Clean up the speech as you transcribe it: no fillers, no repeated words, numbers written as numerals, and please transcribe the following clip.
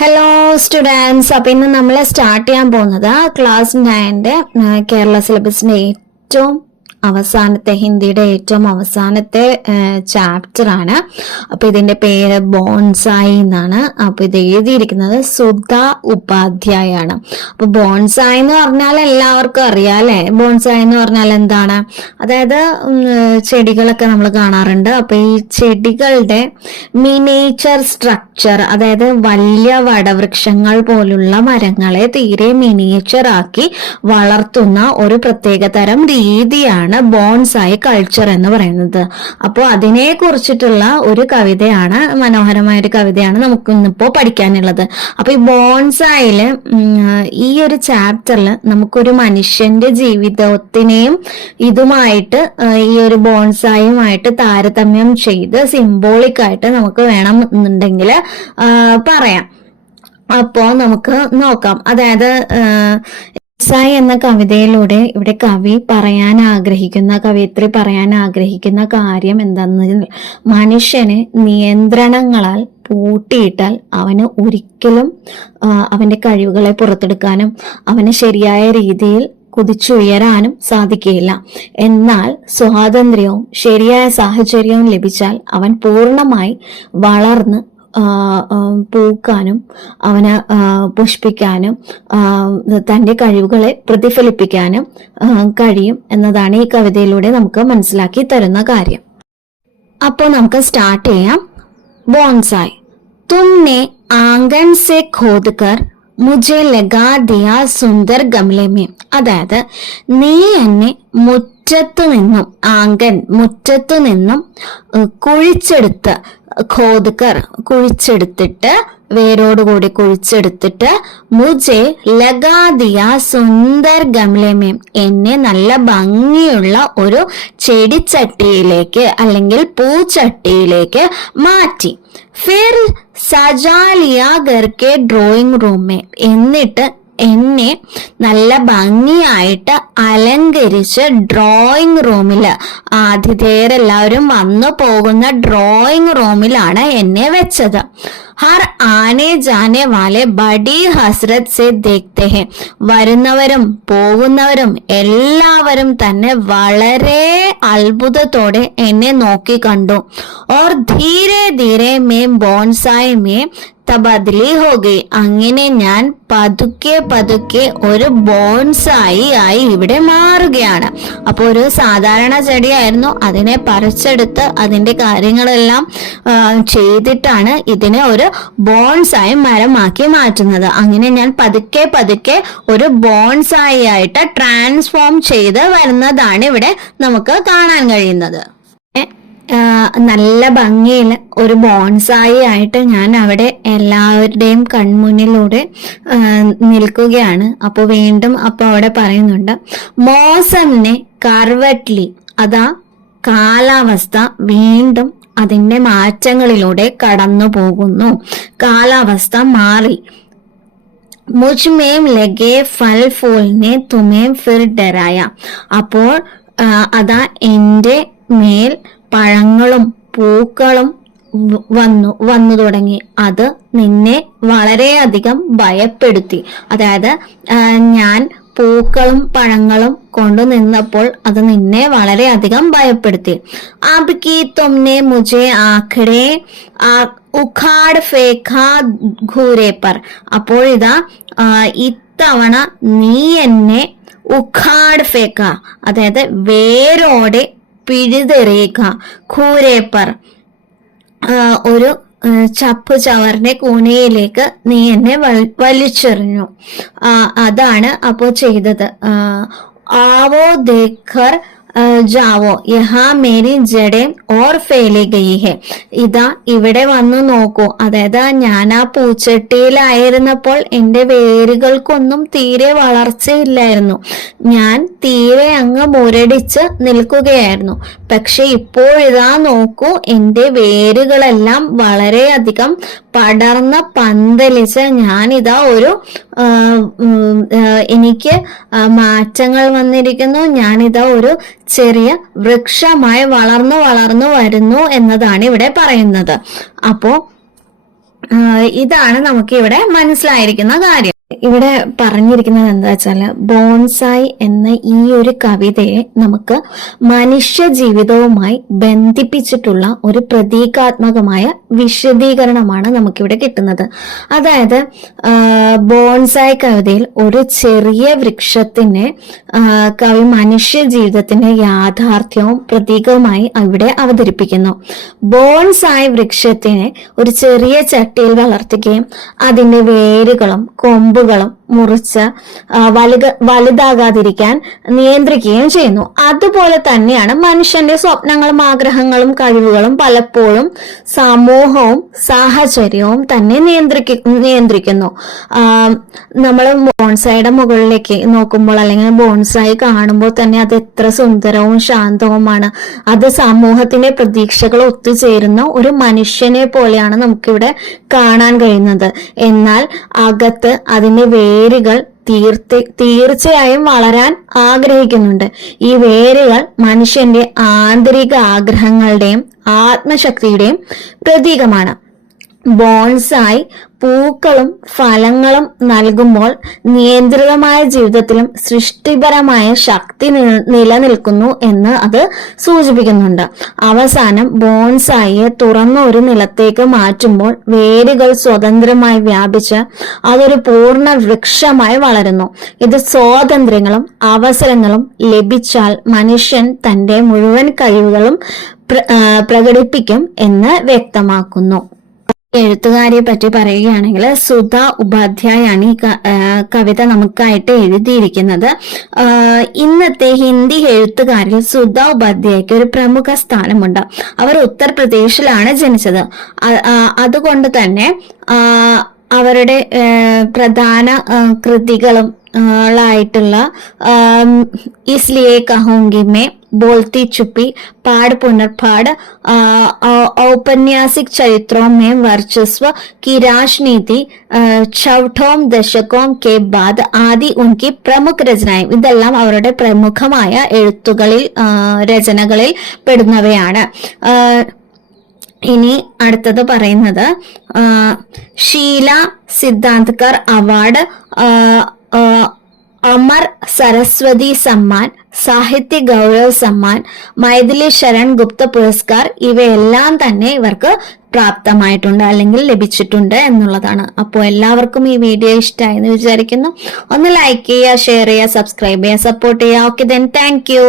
Hello students, അപ്പൊ ഇന്ന് നമ്മൾ സ്റ്റാർട്ട് ചെയ്യാൻ പോകുന്നത് ക്ലാസ് 9 കേരള സിലബസിന്റെ ഏറ്റവും അവസാനത്തെ, ഹിന്ദിയുടെ ഏറ്റവും അവസാനത്തെ ചാപ്റ്റർ ആണ്. അപ്പൊ ഇതിന്റെ പേര് ബോൺസായി എന്നാണ്. അപ്പൊ ഇത് എഴുതിയിരിക്കുന്നത് സുധാ ഉപാധ്യായ ആണ്. അപ്പൊ ബോൺസായി എന്ന് പറഞ്ഞാൽ എല്ലാവർക്കും അറിയാം അല്ലെ. ബോൺസായി എന്ന് പറഞ്ഞാൽ എന്താണ്? അതായത് ചെടികളൊക്കെ നമ്മൾ കാണാറുണ്ട്. അപ്പൊ ഈ ചെടികളുടെ മിനിയേച്ചർ സ്ട്രക്ചർ, അതായത് വലിയ വടവൃക്ഷങ്ങൾ പോലുള്ള മരങ്ങളെ തീരെ മിനിയേച്ചർ ആക്കി വളർത്തുന്ന ഒരു പ്രത്യേക തരം രീതിയാണ് ബോൺസായി കൾച്ചർ എന്ന് പറയുന്നത്. അപ്പോൾ അതിനെ കുറിച്ചിട്ടുള്ള ഒരു കവിതയാണ്, മനോഹരമായ ഒരു കവിതയാണ് നമുക്ക് ഇന്നിപ്പോ പഠിക്കാനുള്ളത്. അപ്പൊ ഈ ബോൺസായില് ഈ ഒരു ചാപ്റ്ററിൽ നമുക്കൊരു മനുഷ്യന്റെ ജീവിതത്തിനെയും ഇതുമായിട്ട്, ഈ ഒരു ബോൺസായുമായിട്ട് താരതമ്യം ചെയ്ത് സിംബോളിക് ആയിട്ട് നമുക്ക് വേണം എന്നുണ്ടെങ്കിൽ പറയാം. അപ്പോ നമുക്ക് നോക്കാം. അതായത് ബോൺസായി എന്ന കവിതയിലൂടെ ഇവിടെ കവിയത്രി പറയാൻ ആഗ്രഹിക്കുന്ന കാര്യം എന്താണെന്ന്, മനുഷ്യന് നിയന്ത്രണങ്ങളാൽ പൂട്ടിയിട്ടാൽ അവന് ഒരിക്കലും അവന്റെ കഴിവുകളെ പുറത്തെടുക്കാനും അവന് ശരിയായ രീതിയിൽ കുതിച്ചുയരാനും സാധിക്കുകയില്ല. എന്നാൽ സ്വാതന്ത്ര്യവും ശരിയായ സാഹചര്യവും ലഭിച്ചാൽ അവൻ പൂർണ്ണമായി വളർന്ന് പൂക്കാനും അവന് പുഷ്പിക്കാനും തന്റെ കഴിവുകളെ പ്രതിഫലിപ്പിക്കാനും കഴിയും എന്നതാണ് ഈ കവിതയിലൂടെ നമുക്ക് മനസ്സിലാക്കി തരുന്ന കാര്യം. അപ്പോൾ നമുക്ക് സ്റ്റാർട്ട് ചെയ്യാം. ബോൺസായി. തുമ്നെ ആംഗൻ സെ ഖോദ് കർ മുझे ലഗാ ദിയാ സുന്ദർ ഗംലെ മേ. അതായത് നീ എന്നെ മുറ്റത്തു നിന്നും, ആംഗൻ മുറ്റത്തു നിന്നും കുഴിച്ചെടുത്ത്, ഖോദ്കർ കുഴിച്ചെടുത്തിട്ട്, വേരോടുകൂടി കുഴിച്ചെടുത്തിട്ട്, മുझे ലഗാ ദിയാ സുന്ദർ ഗംലെ മേ, എന്നെ നല്ല ഭംഗിയുള്ള ഒരു ചെടിച്ചട്ടിയിലേക്ക് അല്ലെങ്കിൽ പൂച്ചട്ടിയിലേക്ക് മാറ്റി. ഫിർ സജാ ലിയാ ഘർ കെ ഡ്രോയിങ് റൂം മേ, എന്നിട്ട് എന്നെ നല്ല ഭംഗിയായിട്ട് അലങ്കരിച്ച് ഡ്രോയിങ് റൂമില്, ആതിഥേയരെല്ലാവരും വന്നു പോകുന്ന ഡ്രോയിങ് റൂമിലാണ് എന്നെ വെച്ചത്. ഹർ ആനെ ജാനെ വാലെ ബഡി ഹസ്രത് സെ ദേഖ്തെ ഹെ, വരുന്നവരും പോകുന്നവരും എല്ലാവരും തന്നെ വളരെ അത്ഭുതത്തോടെ എന്നെ നോക്കി കണ്ടു. ഓർ ധീരെ ധീരെ മേ ബോൺസായി മേ തബദ്ലി ഹോ ഗയി, അങ്ങനെ ഞാൻ പതുക്കെ പതുക്കെ ഒരു ബോൺസായി ആയി ഇവിടെ മാറുകയാണ്. അപ്പൊ ഒരു സാധാരണ ചെടിയായിരുന്നു, അതിനെ പറിച്ചെടുത്ത് അതിന്റെ കാര്യങ്ങളെല്ലാം ചെയ്തിട്ടാണ് ഇതിനെ ഒരു ബോൺസായി മരമാക്കി മാറ്റുന്നത്. അങ്ങനെ ഞാൻ പതുക്കെ പതുക്കെ ഒരു ബോൺസായി ആയിട്ട് ട്രാൻസ്ഫോം ചെയ്ത് വരുന്നതാണ് ഇവിടെ നമുക്ക് കാണാൻ കഴിയുന്നത്. നല്ല ഭംഗിയിൽ ഒരു ബോൺസായി ആയിട്ട് ഞാൻ അവിടെ എല്ലാവരുടെയും കൺമുന്നിലൂടെ നിൽക്കുകയാണ്. അപ്പോൾ വീണ്ടും അവിടെ പറയുന്നുണ്ട്, മോസംനെ കാർവറ്റ്ലി, അതാ കാലാവസ്ഥ വീണ്ടും അതിന്റെ മാറ്റങ്ങളിലൂടെ കടന്നു പോകുന്നു. കാലാവസ്ഥ മാറി. മുജ്മേം ലഗേ ഫൽ ഫൂൽനെ തുമേം ഫിർ ഡരായ, അപ്പോൾ അതാ എന്റെ മേൽ പഴങ്ങളും പൂക്കളും വന്നു തുടങ്ങി. അത് നിന്നെ വളരെയധികം ഭയപ്പെടുത്തി. അതായത് ഞാൻ പൂക്കളും പഴങ്ങളും കൊണ്ടു നിന്നപ്പോൾ അത് നിന്നെ വളരെയധികം ഭയപ്പെടുത്തി. അബ്കി തുമ്നെ മുझे ആഖിടെ ഉഖാഡ് ഫേഖാ ഘൂരെ പർ, അപ്പോൾ ഇതാ ഇത്തവണ നീ എന്നെ ഉഖാഡ് ഫേഖ, അതായത് വേരോടെ പിഴുതെറിയുക, ഖൂരേപ്പർ ഒരു ചപ്പ് ചവറിന്റെ കൂനയിലേക്ക് നീ എന്നെ വലിച്ചെറിഞ്ഞു. അതാണ് അപ്പോ ചെയ്തത്. ആവോ ദേഖർ ജാവോ യഹാ മേരി ജഡേ ഓർ ഫേലി ഗയി ഹെ, ഇതാ ഇവിടെ വന്നു നോക്കൂ. അതായത് ഞാൻ ആ പൂച്ചട്ടിയിലായിരുന്നപ്പോൾ എന്റെ വേരുകൾക്കൊന്നും തീരെ വളർച്ചയില്ലായിരുന്നു, ഞാൻ തീരെ അങ്ങ് മുരടിച്ച് നിൽക്കുകയായിരുന്നു. പക്ഷെ ഇപ്പോഴിതാ നോക്കൂ, എന്റെ വേരുകളെല്ലാം വളരെയധികം പടർന്ന് പന്തലിച്ച് ഞാനിതാ ഒരു എനിക്ക് മാറ്റങ്ങൾ വന്നിരിക്കുന്നു, ഞാനിതാ ഒരു ചെറിയ വൃക്ഷമായി വളർന്നു വരുന്നു എന്നതാണ് ഇവിടെ പറയുന്നത്. അപ്പോ ഇതാണ് നമുക്ക് ഇവിടെ മനസ്സിലായിരിക്കുന്ന കാര്യം. ഇവിടെ പറഞ്ഞിരിക്കുന്നത് എന്താ വെച്ചാല്, ബോൺസായി എന്ന ഈ ഒരു കവിതയെ നമുക്ക് മനുഷ്യ ജീവിതവുമായി ബന്ധിപ്പിച്ചിട്ടുള്ള ഒരു പ്രതീകാത്മകമായ വിശദീകരണമാണ് നമുക്കിവിടെ കിട്ടുന്നത്. അതായത് ബോൺസായി കവിതയിൽ ഒരു ചെറിയ വൃക്ഷത്തിനെ കവി മനുഷ്യ ജീവിതത്തിന്റെ യാഥാർത്ഥ്യവും പ്രതീകവുമായി അവിടെ അവതരിപ്പിക്കുന്നു. ബോൺസായി വൃക്ഷത്തിനെ ഒരു ചെറിയ ചട്ടിയിൽ വളർത്തുകയും അതിന്റെ വേരുകളും കൊമ്പുകളും മുറിച്ച് വലുതാകാതിരിക്കാൻ നിയന്ത്രിക്കുകയും ചെയ്യുന്നു. അതുപോലെ തന്നെയാണ് മനുഷ്യന്റെ സ്വപ്നങ്ങളും ആഗ്രഹങ്ങളും കഴിവുകളും പലപ്പോഴും സമൂഹവും സാഹചര്യവും തന്നെ നിയന്ത്രിക്കുന്നു. നമ്മൾ ബോൺസായിയുടെ മുകളിലേക്ക് നോക്കുമ്പോൾ അല്ലെങ്കിൽ ബോൺസായി കാണുമ്പോൾ തന്നെ അത് എത്ര സുന്ദരവും ശാന്തവുമാണ്. അത് സമൂഹത്തിന്റെ പ്രതീക്ഷകൾ ഒത്തുചേരുന്ന ഒരു മനുഷ്യനെ പോലെയാണ് നമുക്കിവിടെ കാണാൻ കഴിയുന്നത്. എന്നാൽ അകത്ത് അതിന്റെ വേരുകൾ തീർച്ചയായും വളരാൻ ആഗ്രഹിക്കുന്നുണ്ട്. ഈ വേരുകൾ മനുഷ്യന്റെ ആന്തരിക ആഗ്രഹങ്ങളുടെയും ആത്മശക്തിയുടെയും പ്രതീകമാണ്. ബോൺസായി പൂക്കളും ഫലങ്ങളും നൽകുമ്പോൾ നിയന്ത്രിതമായ ജീവിതത്തിലും സൃഷ്ടിപരമായ ശക്തി നിലനിൽക്കുന്നു എന്ന് അത് സൂചിപ്പിക്കുന്നുണ്ട്. അവസാനം ബോൺസായിയെ തുറന്ന ഒരു നിലത്തേക്ക് മാറ്റുമ്പോൾ വേരുകൾ സ്വതന്ത്രമായി വ്യാപിച്ച് അതൊരു പൂർണ്ണ വൃക്ഷമായി വളരുന്നു. ഇത് സ്വാതന്ത്ര്യങ്ങളും അവസരങ്ങളും ലഭിച്ചാൽ മനുഷ്യൻ തന്റെ മുഴുവൻ കഴിവുകളും പ്രകടിപ്പിക്കും എന്ന് വ്യക്തമാക്കുന്നു. എഴുത്തുകാരിയെ പറ്റി പറയുകയാണെങ്കിൽ സുധ ഉപാധ്യായാണ് ഈ കവിത നമുക്കായിട്ട് എഴുതിയിരിക്കുന്നത്. ഇന്നത്തെ ഹിന്ദി എഴുത്തുകാരിൽ സുധ ഉപാധ്യായക്ക് ഒരു പ്രമുഖ സ്ഥാനമുണ്ട്. അവർ ഉത്തർപ്രദേശിലാണ് ജനിച്ചത്. അതുകൊണ്ട് തന്നെ അവരുടെ പ്രധാന കൃതികളും ായിട്ടുള്ള ഇസ്ലിയെ കഹൂംഗി മേ, बोलती चुप्पी, पाड़ पुनर्पाड़, औपन्यासिक चरित्रों में वर्चस्व की राजनीति, ചൗഠോം ദശകോം കെ ബാദ് ആദി ഉൻകി പ്രമുഖ രചനയും. ഇതെല്ലാം അവരുടെ പ്രമുഖമായ രചനകളിൽ പെടുന്നവയാണ്. ഇനി അടുത്തത് പറയുന്നത് ഷീല സിദ്ധാന്തകർ അവാർഡ്, അമർ സരസ്വതി സമ്മാൻ, സാഹിത്യ ഗൗരവ് സമ്മാൻ, മൈഥിലി ശരൺ ഗുപ്ത പുരസ്കാർ ഇവയെല്ലാം തന്നെ ഇവർക്ക് പ്രാപ്തമായിട്ടുണ്ട് അല്ലെങ്കിൽ ലഭിച്ചിട്ടുണ്ട് എന്നുള്ളതാണ്. അപ്പോൾ എല്ലാവർക്കും ഈ വീഡിയോ ഇഷ്ടമായി എന്ന് വിചാരിക്കുന്നു. ഒന്ന് ലൈക്ക് ചെയ്യുക, ഷെയർ ചെയ്യുക, സബ്സ്ക്രൈബ് ചെയ്യുക, സപ്പോർട്ട് ചെയ്യുക. Okay, thank you.